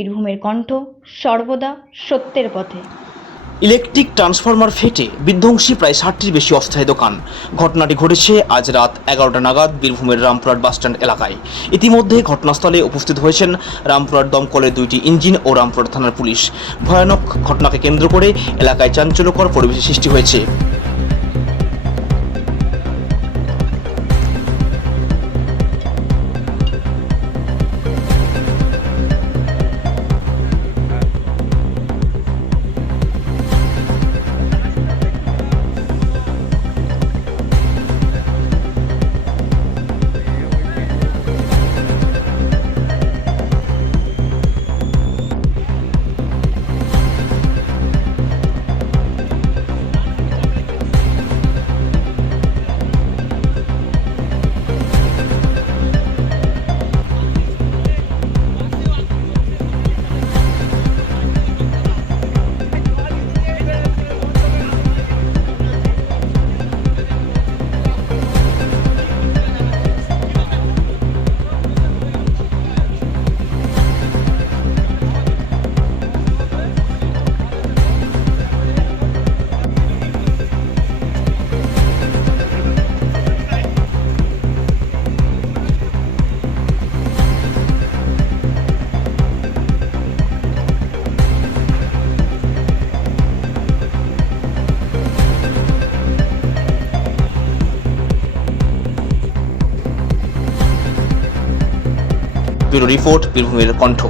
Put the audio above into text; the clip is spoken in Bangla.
বীরভূমের কণ্ঠ, সর্বদা সত্যের পথে। ইলেকট্রিক ট্রান্সফরমার ফেটে বিধ্বংসী প্রায় 60টির বেশি অস্থায়ী দোকান। ঘটনাটি ঘটেছে আজ রাত 11টা নাগাদ বীরভূমের রামপুরহাট বাসস্ট্যান্ড এলাকায়। ইতিমধ্যে ঘটনাস্থলে উপস্থিত হয়েছেন রামপুরহাট দমকলের 2টি ইঞ্জিন ও রামপুরহাট থানার পুলিশ। ভয়ানক ঘটনাকে কেন্দ্র করে এলাকায় চাঞ্চল্যকর পরিবেশের সৃষ্টি হয়েছে। ব্যুরো রিপোর্ট, বীরভূমের কণ্ঠ।